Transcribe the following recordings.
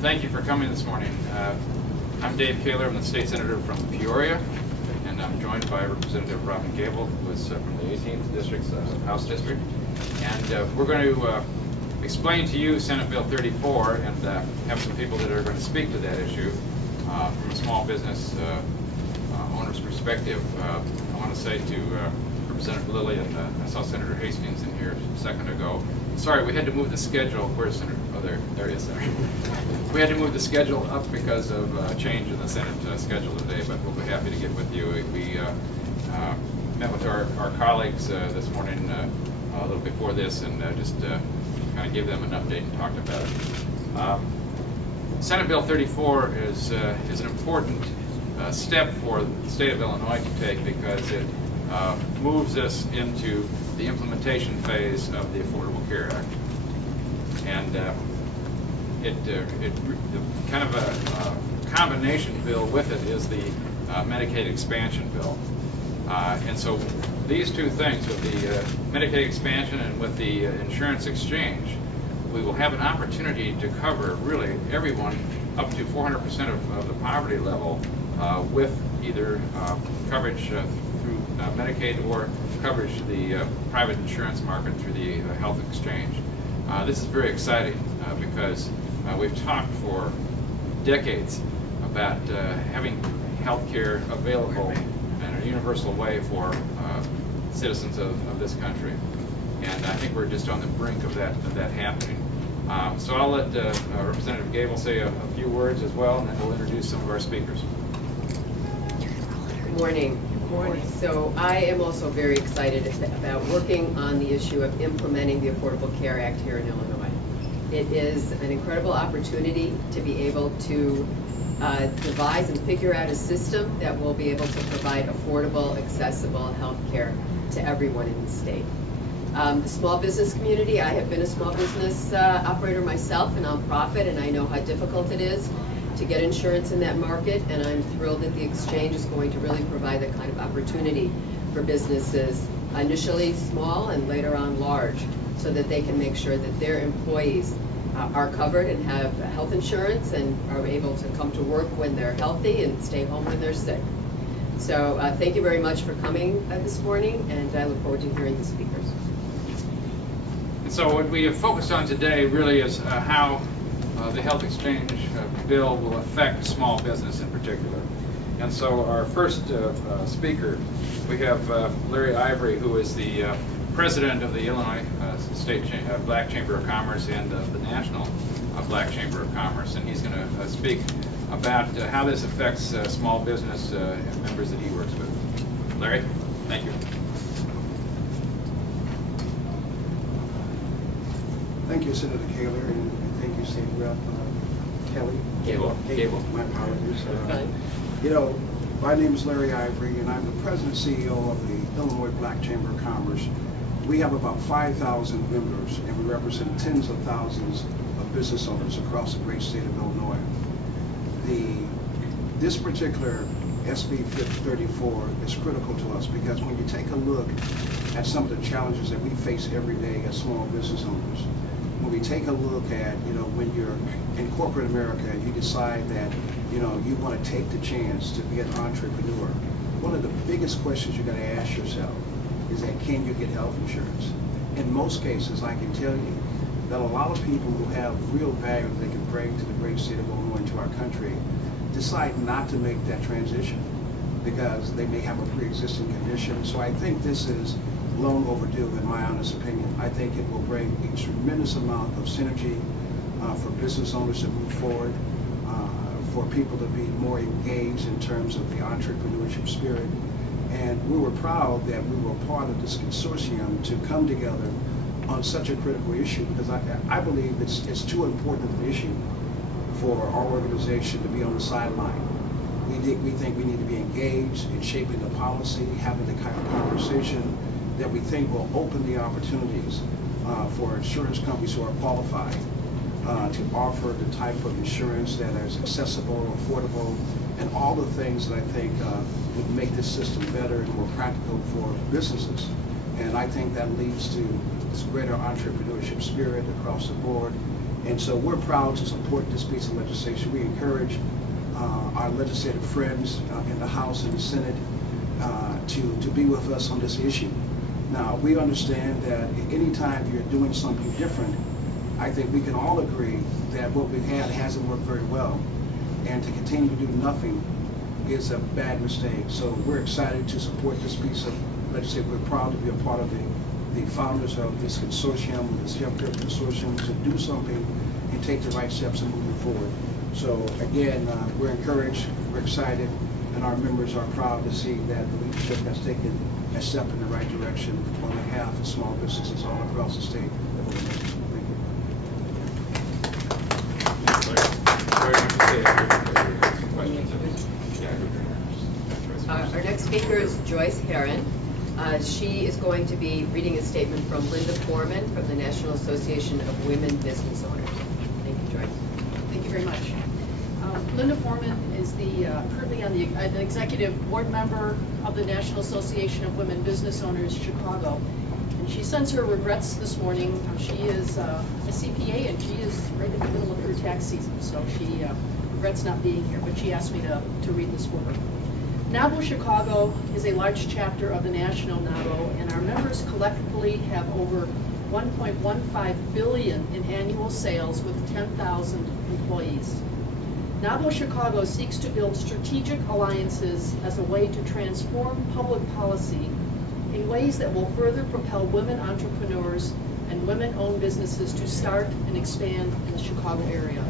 Thank you for coming this morning. I'm Dave Koehler. I'm the state senator from Peoria, and I'm joined by Representative Robyn Gabel, who is from the 18th District, House District. And we're going to explain to you Senate Bill 34 and have some people that are going to speak to that issue from a small business owner's perspective. I want to say to Representative Lilly, and I saw Senator Hastings in here a second ago. Sorry, we had to move the schedule. Where's Senator? Oh, there he is. There. We had to move the schedule up because of a change in the Senate schedule today, but we'll be happy to get with you. We met with our colleagues this morning a little before this, and just kind of give them an update and talked about it. Senate Bill 34 is an important step for the state of Illinois to take because it moves us into the implementation phase of the Affordable Care Act, and kind of a combination bill with it is the Medicaid expansion bill, and so these two things, with the Medicaid expansion and with the insurance exchange, we will have an opportunity to cover really everyone up to 400% of the poverty level with either coverage through Medicaid or coverage to the private insurance market through the health exchange. This is very exciting because we've talked for decades about having health care available in a universal way for citizens of this country. And I think we're just on the brink of that happening. So I'll let Representative Gabel say a few words as well, and then we'll introduce some of our speakers. Good morning. Good morning. So I am also very excited about working on the issue of implementing the Affordable Care Act here in Illinois. It is an incredible opportunity to be able to devise and figure out a system that will be able to provide affordable, accessible health care to everyone in the state. The small business community, I have been a small business operator myself, a nonprofit, and I know how difficult it is to get insurance in that market, and I'm thrilled that the exchange is going to really provide that kind of opportunity for businesses, initially small and later on large, so that they can make sure that their employees are covered and have health insurance and are able to come to work when they're healthy and stay home when they're sick. So thank you very much for coming this morning, and I look forward to hearing the speakers. And so what we have focused on today really is how the health exchange bill will affect small business in particular. And so our first speaker, we have Larry Ivory, who is the president of the Illinois State Black Chamber of Commerce and the National Black Chamber of Commerce, and he's going to speak about how this affects small business members that he works with. Larry, thank you. Thank you, Senator Koehler, and thank you, State Rep Kelly. Gabel. My apologies. You know, my name is Larry Ivory, and I'm the president and CEO of the Illinois Black Chamber of Commerce. We have about 5,000 members, and we represent tens of thousands of business owners across the great state of Illinois. This particular SB 34 is critical to us because when you take a look at some of the challenges that we face every day as small business owners, when we take a look at, when you're in corporate America and you decide that, you want to take the chance to be an entrepreneur, one of the biggest questions you're going to ask yourself is that, can you get health insurance? In most cases, I can tell you that a lot of people who have real value that they can bring to the great state of Illinois and to our country decide not to make that transition because they may have a pre-existing condition. So I think this is long overdue, in my honest opinion. I think it will bring a tremendous amount of synergy for business owners to move forward, for people to be more engaged in terms of the entrepreneurship spirit. And we were proud that we were part of this consortium to come together on such a critical issue because I believe it's too important of an issue for our organization to be on the sideline. We think we need to be engaged in shaping the policy, having the kind of conversation that we think will open the opportunities for insurance companies who are qualified to offer the type of insurance that is accessible, affordable, and all the things that I think would make this system better and more practical for businesses. And I think that leads to this greater entrepreneurship spirit across the board And so we're proud to support this piece of legislation. We encourage our legislative friends in the House and the Senate to be with us on this issue. Now, we understand that anytime you're doing something different, I think we can all agree that what we've had hasn't worked very well. And to continue to do nothing is a bad mistake. So we're excited to support this piece of legislation. We're proud to be a part of the founders of this consortium, this healthcare consortium, to do something and take the right steps and moving forward. So again, we're encouraged, we're excited, and our members are proud to see that the leadership has taken a step in the right direction on behalf of small businesses all across the state. Our next speaker is Joyce Herron. She is going to be reading a statement from Linda Foreman from the National Association of Women Business Owners. Thank you, Joyce. Thank you very much. Linda Foreman is currently on the executive board member of the National Association of Women Business Owners, Chicago. And she sends her regrets this morning. She is a CPA and she is right in the middle of her tax season, so she regrets not being here, but she asked me to read this for her. NABO Chicago is a large chapter of the National NABO, and our members collectively have over $1.15 billion in annual sales with 10,000 employees. NABO Chicago seeks to build strategic alliances as a way to transform public policy in ways that will further propel women entrepreneurs and women-owned businesses to start and expand in the Chicago area.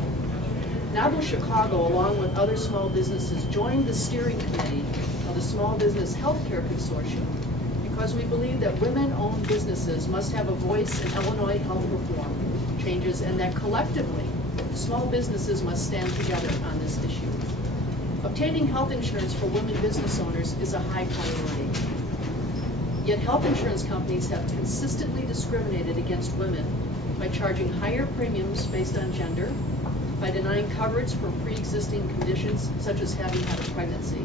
NABO Chicago, along with other small businesses, joined the steering committee of the Small Business Healthcare Consortium because we believe that women-owned businesses must have a voice in Illinois health reform changes, and that collectively, small businesses must stand together on this issue. Obtaining health insurance for women business owners is a high priority. Yet health insurance companies have consistently discriminated against women by charging higher premiums based on gender, by denying coverage for pre-existing conditions such as having had a pregnancy,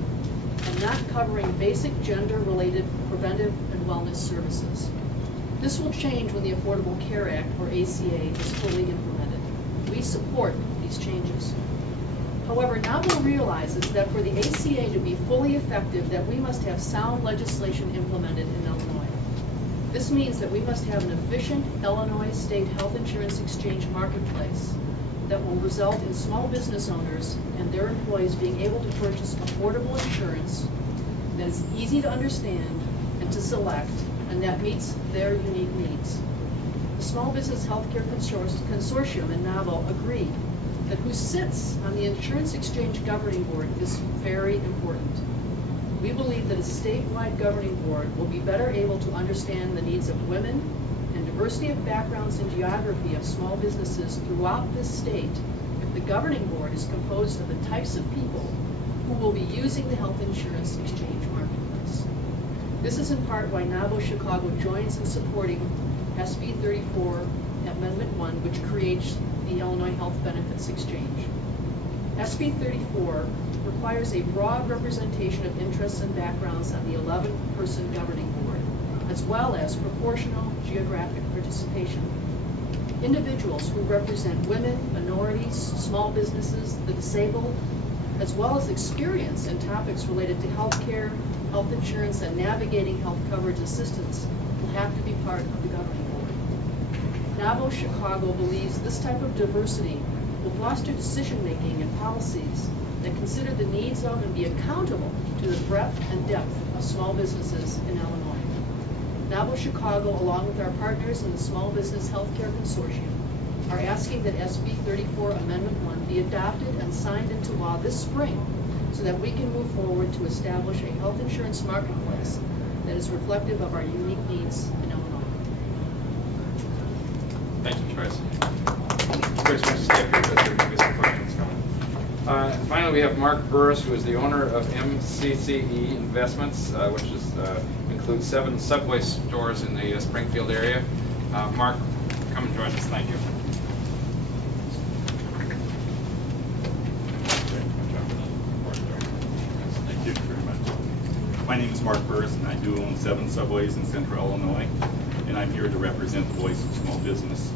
and not covering basic gender-related preventive and wellness services. This will change when the Affordable Care Act, or ACA, is fully implemented. We support these changes. However, NABO realizes that for the ACA to be fully effective, that we must have sound legislation implemented in Illinois. This means that we must have an efficient Illinois state health insurance exchange marketplace that will result in small business owners and their employees being able to purchase affordable insurance that is easy to understand and to select, and that meets their unique needs. The Small Business Healthcare Consortium and NABO agree that who sits on the Insurance Exchange Governing Board is very important. We believe that a statewide governing board will be better able to understand the needs of women and diversity of backgrounds and geography of small businesses throughout this state if the governing board is composed of the types of people who will be using the health insurance exchange marketplace. This is in part why NABO Chicago joins in supporting SB 34 Amendment 1, which creates the Illinois Health Benefits Exchange. SB 34 requires a broad representation of interests and backgrounds on the 11-person governing board, as well as proportional geographic participation. Individuals who represent women, minorities, small businesses, the disabled, as well as experience in topics related to health care, health insurance, and navigating health coverage assistance will have to be part of the governing board. NABO Chicago believes this type of diversity will foster decision-making and policies that consider the needs of and be accountable to the breadth and depth of small businesses in Illinois. NABO Chicago, along with our partners in the Small Business Healthcare Consortium, are asking that SB 34 Amendment 1 be adopted and signed into law this spring so that we can move forward to establish a health insurance marketplace that is reflective of our unique needs in Illinois. Thank you, Joyce. Joyce wants to stay up here because there may be some questions coming. Finally, we have Mark Burris, who is the owner of MCCE Investments, which is, includes 7 Subway stores in the Springfield area. Mark, come and join us. Thank you. Thank you very much. My name is Mark Burris, and I do own 7 Subways in Central Illinois, and I'm here to represent the voice of small business.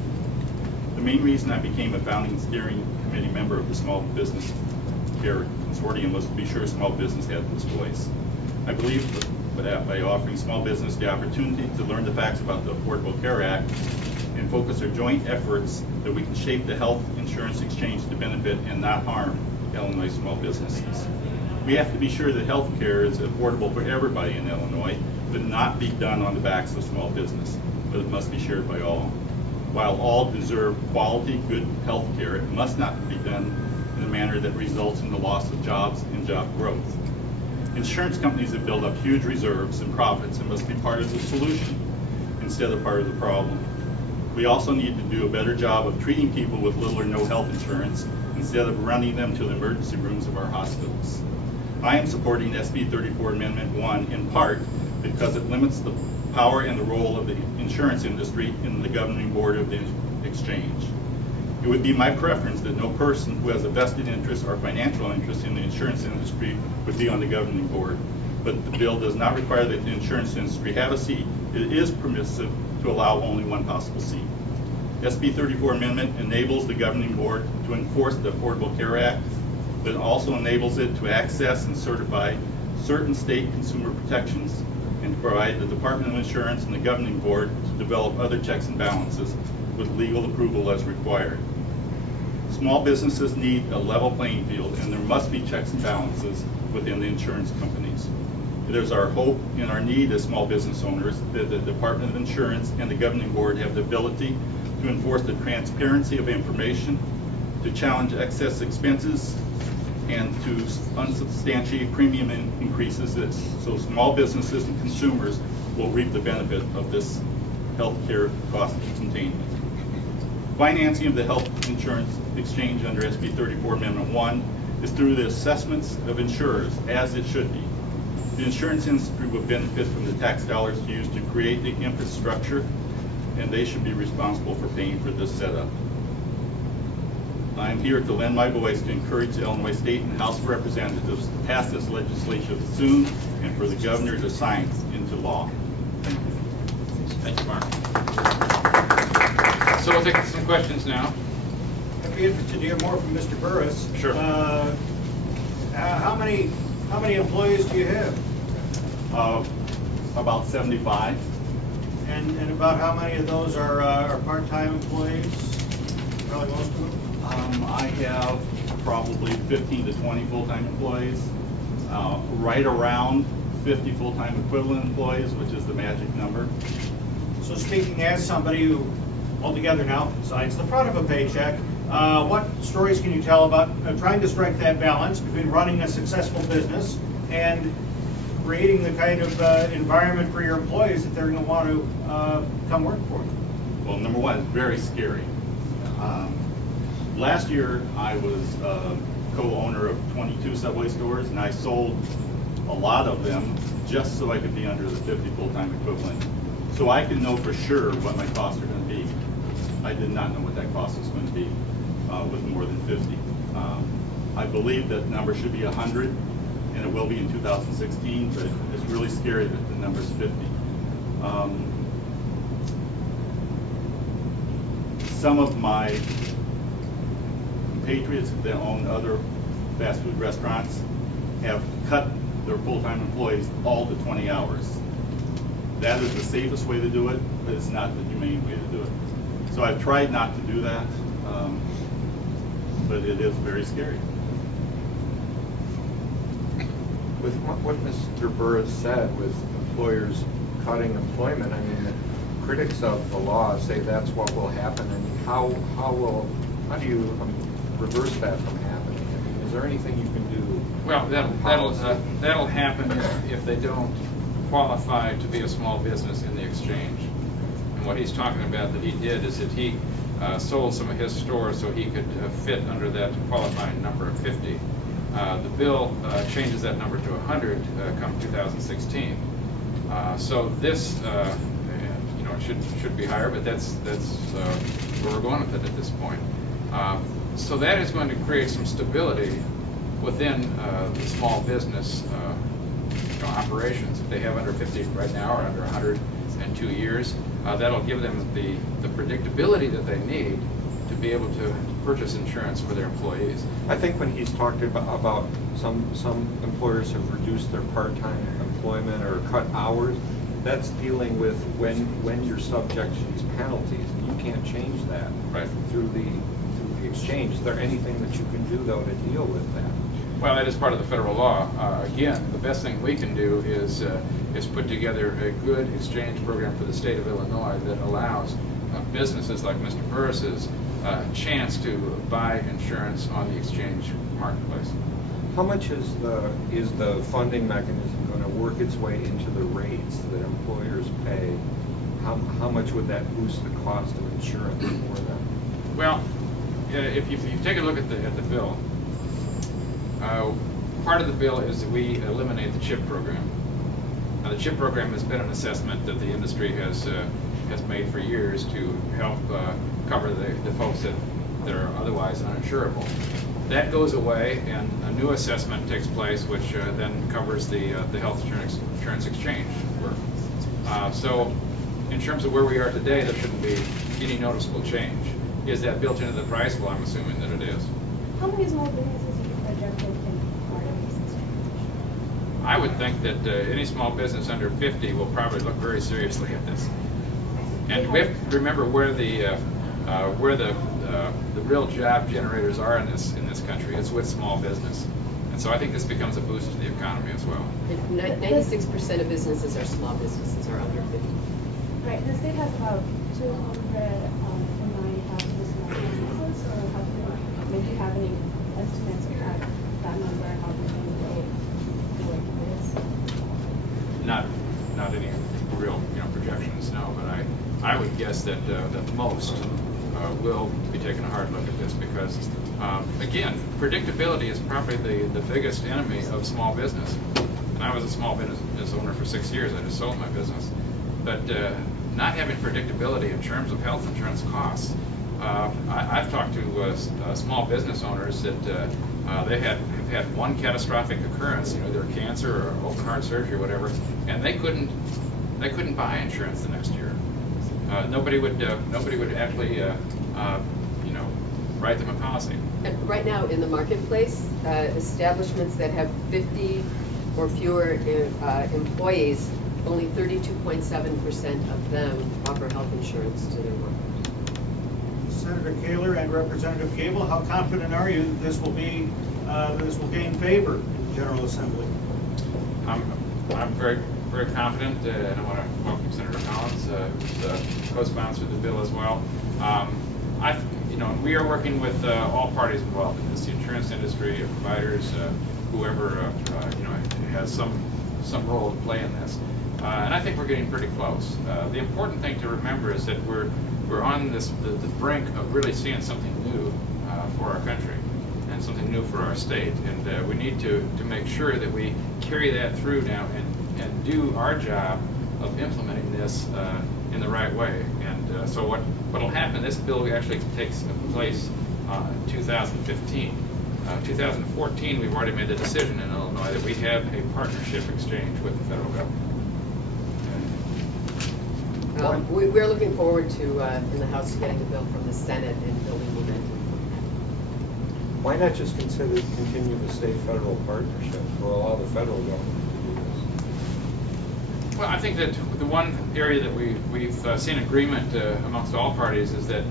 The main reason I became a founding steering committee member of the Small Business Care Consortium was to be sure small business had this voice. I believe that by offering small business the opportunity to learn the facts about the Affordable Care Act and focus our joint efforts, that we can shape the health insurance exchange to benefit and not harm Illinois small businesses. We have to be sure that health care is affordable for everybody in Illinois, but not be done on the backs of small business, but it must be shared by all. While all deserve quality, good health care, it must not be done in a manner that results in the loss of jobs and job growth. Insurance companies have built up huge reserves and profits and must be part of the solution instead of part of the problem. We also need to do a better job of treating people with little or no health insurance instead of running them to the emergency rooms of our hospitals. I am supporting SB 34 Amendment 1 in part because it limits the power and the role of the insurance industry in the governing board of the exchange. It would be my preference that no person who has a vested interest or financial interest in the insurance industry would be on the governing board, but the bill does not require that the insurance industry have a seat. It is permissive to allow only one possible seat. SB 34 Amendment enables the governing board to enforce the Affordable Care Act, but also enables it to access and certify certain state consumer protections and to provide the Department of Insurance and the governing board to develop other checks and balances with legal approval as required. Small businesses need a level playing field, and there must be checks and balances within the insurance companies. It is our hope and our need as small business owners that the Department of Insurance and the governing board have the ability to enforce the transparency of information, to challenge excess expenses, and to unsubstantiate premium increases so small businesses and consumers will reap the benefit of this health care cost containment. Financing of the health insurance exchange under SB 34 Amendment 1 is through the assessments of insurers, as it should be. The insurance industry will benefit from the tax dollars used to create the infrastructure, and they should be responsible for paying for this setup. I am here to lend my voice to encourage the Illinois State and House of Representatives to pass this legislation soon and for the governor to sign into law. Thank you. Thank you, Mark. So we'll take some questions now. I'd be interested to hear more from Mr. Burris. Sure. How many employees do you have? About 75. And about how many of those are part-time employees? Probably most of them. I have probably 15 to 20 full-time employees, right around 50 full-time equivalent employees, which is the magic number. So speaking as somebody who, altogether now, besides the front of a paycheck, what stories can you tell about trying to strike that balance between running a successful business and creating the kind of environment for your employees that they're going to want to come work for you? Well, number one, it's very scary. Last year, I was co-owner of 22 Subway stores, and I sold a lot of them just so I could be under the 50 full-time equivalent. So I can know for sure what my costs are going to be. I did not know what that cost was going to be with more than 50. I believe that number should be 100, and it will be in 2016, but it's really scary that the number's 50. Some of my compatriots that own other fast food restaurants have cut their full-time employees all to 20 hours. That is the safest way to do it, but it's not the humane way to do it. So I've tried not to do that, but it is very scary. With what Mr. Burris said, with employers cutting employment, I mean, the critics of the law say that's what will happen, and how do you reverse that from happening? I mean, is there anything you can do? Well, that'll happen if they don't qualify to be a small business in the exchange. And what he's talking about that he did is that he sold some of his stores so he could fit under that qualifying number of 50. The bill changes that number to 100 come 2016. So this, should be higher, but that's where we're going with it at this point. So that is going to create some stability within the small business operations. If they have under 50 right now or under 100 in 2 years, that'll give them the predictability that they need to be able to purchase insurance for their employees. I think when he's talked about some employers have reduced their part-time employment or cut hours, that's dealing with when you're subject to these penalties, and you can't change that through the exchange. Is there anything that you can do though to deal with that? Well, that is part of the federal law. Again, the best thing we can do is put together a good exchange program for the state of Illinois that allows businesses like Mr. Burris's a chance to buy insurance on the exchange marketplace. How much is the funding mechanism going to work its way into the rates that employers pay? How much would that boost the cost of insurance for them? Well, if you take a look at the bill, part of the bill is that we eliminate the CHIP program. Now, the CHIP program has been an assessment that the industry has made for years to help cover the folks that are otherwise uninsurable. That goes away, and a new assessment takes place, which then covers the health insurance exchange work. So, in terms of where we are today, there shouldn't be any noticeable change. Is that built into the price? Well, I'm assuming that it is. How many small businesses do you project can be part of this exchange? I would think that any small business under 50 will probably look very seriously at this. And we have to remember where the real job generators are in this country. It's with small business, and so I think this becomes a boost to the economy as well. 96% of businesses are small businesses, are under 50. Right. The state has about 290,000 small businesses. So, do you have any estimates of that number and how big the work is? Not any real projections, no. But I would guess that most will be taking a hard look at this because, again, predictability is probably the biggest enemy of small business. And I was a small business owner for 6 years. I just sold my business. But not having predictability in terms of health insurance costs. I've talked to small business owners that they have had one catastrophic occurrence, either cancer or open heart surgery or whatever, and they couldn't buy insurance the next year. Nobody would actually write them a policy. And right now in the marketplace, establishments that have 50 or fewer employees, only 32.7% of them offer health insurance to their workers. Senator Koehler and Representative Gabel, how confident are you that this will gain favor in the General Assembly? I'm very, very confident, and I want to welcome Senator Collins, who's co-sponsored the bill as well. We are working with all parties involved in this: the insurance industry, providers, whoever has some role to play in this. And I think we're getting pretty close. The important thing to remember is that we're on the brink of really seeing something new for our country and something new for our state. And we need to make sure that we carry that through now and do our job of implementing this in the right way. And so what'll happen, this bill actually takes place in 2015. 2014, we've already made the decision in Illinois that we have a partnership exchange with the federal government. We're looking forward to, in the House, getting the bill from the Senate and building momentum. Why not just continue the state-federal partnership or allow the federal government to do this? Well, I think that the one area that we've seen agreement amongst all parties is that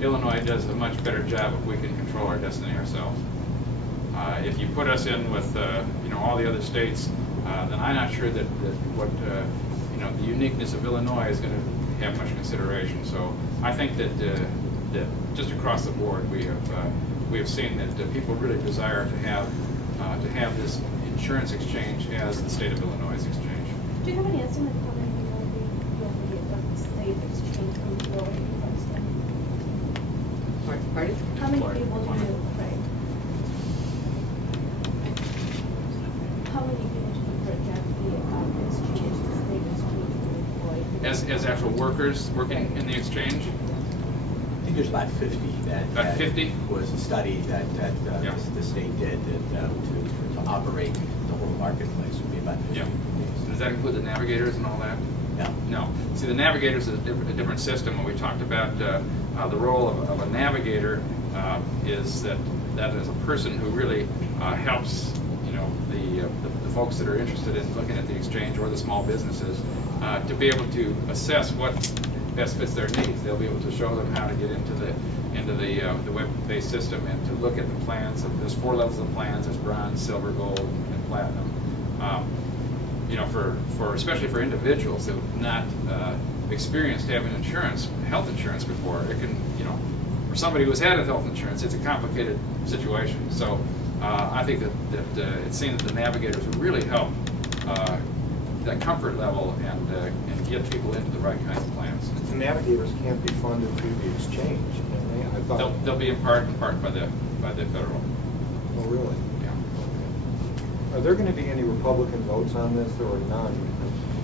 Illinois does a much better job if we can control our destiny ourselves. If you put us in with all the other states, then I'm not sure that what the uniqueness of Illinois is going to have much consideration. So I think that just across the board we have seen that people really desire to have this insurance exchange as the state of Illinois' exchange. Do you have any estimate of how many people will be able to state exchange from Florida to Princeton? Pardon? How many people do you, right? How many people do you project the exchange, the state exchange will employ? As actual workers working in the exchange? I think there's about 50 About 50? was a study that Yeah. the state did to operate the whole marketplace would be about 50. Yeah. Does that include the navigators and all that? No. No. See, the navigator's a different system. When we talked about the role of a navigator, is that is a person who really helps, you know, the folks that are interested in looking at the exchange or the small businesses to be able to assess what best fits their needs. They'll be able to show them how to get into the web-based system and to look at the plans. There's 4 levels of plans: there's bronze, silver, gold, and platinum. You know, especially for individuals that have not experienced having insurance, health insurance before, it can, you know, for somebody who's had health insurance, it's a complicated situation. So I think that it's seen that the navigators would really help that comfort level and get people into the right kinds of plans. The navigators can't be funded through the exchange, can they? I thought They'll be in part by the federal. Oh, really? Yeah. Okay. Are there going to be any Republican votes on this or none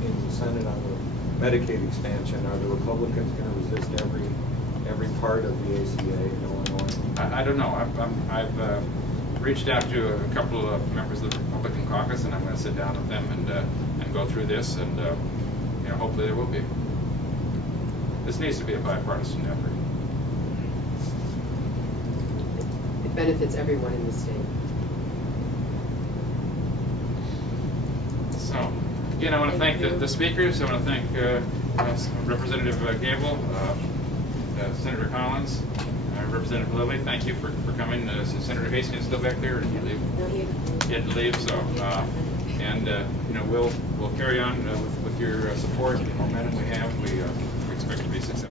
in the Senate on the Medicaid expansion? Are the Republicans going to resist every part of the ACA in Illinois? I don't know. I've reached out to a couple of members of the Republican caucus, and I'm going to sit down with them and go through this, and you know, hopefully there will be. This needs to be a bipartisan effort. It benefits everyone in the state. So, again, I want to thank the speakers. I want to thank Representative Gabel, Senator Collins, Representative Lilly. Thank you for coming. Senator Hastings still back there, or did you leave? He had to leave. So, and you know, we'll carry on with your support and momentum we have. We expect to be successful.